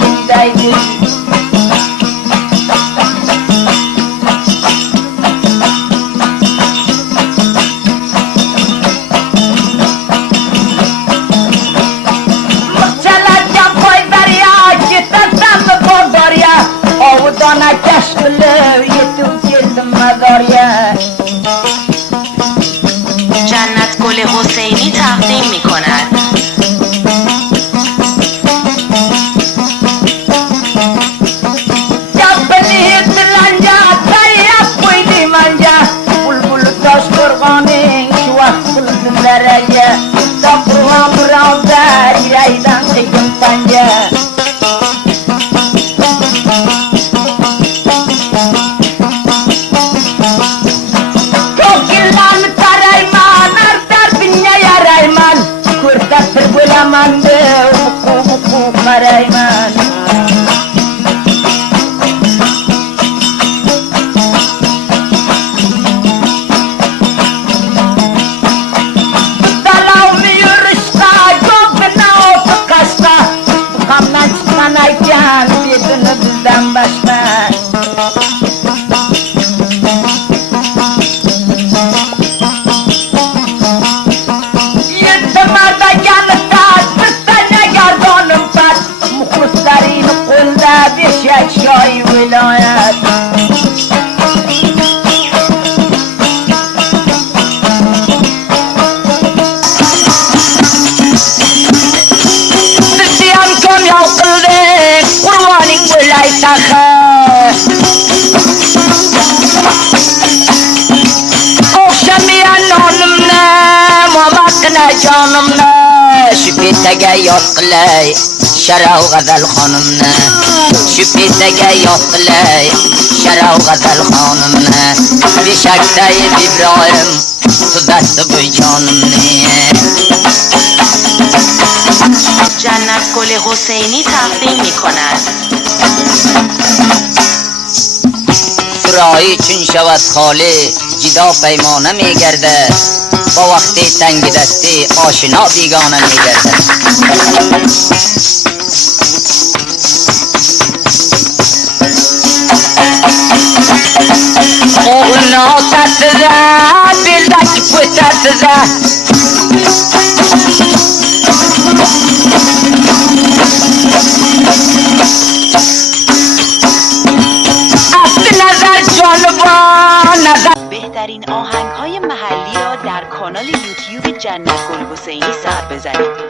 dilindeydi. Mıhçalarken koy derya, gitmezsen mi kol darya? Ovudana keşkülü, yetim geldim mezarya. جنت گل حسینی تقدیم می کند Yapını hitilanca, tayyap koydu manca. Bulbul taş kurganın şu vakfıldım derece. Tapırlan buramda, yüreğden çıkın bence. Çok yıldan tarayman, artar dünya yarayman. Kurtatır bulamandı, vuku karayman. Dalavmi yürüyüşte, göğbüne otu kaçta. Kamdan çıkan ayken, birini bizden başka. Yırtımada yanıta, sırtana gardonum var. Muhlislerin kolda bir şey şair vilayet. Sıçrayan köm yakıldı, kurbanın vilay takı. Okşamayan onumla, mamakına canımla. Şu pitege yot qilay, Şarav g'azal xonimni. Şu pitege yot qilay, Şarav g'azal xonimni. Beshakday İbrahim, tuzatdi bu jonimni. جنت گل حسینی تقدیم می کند سرایی چون شود خالی جدا پیمانه میگرده با وقتی تنگ دستی آشنا بیگانه میگرده oğluna tatlıza bir dakika fırsatlıza بهترین آهنگ های محلی را در کانال یوتیوب جنت گل حسینی سر بزنید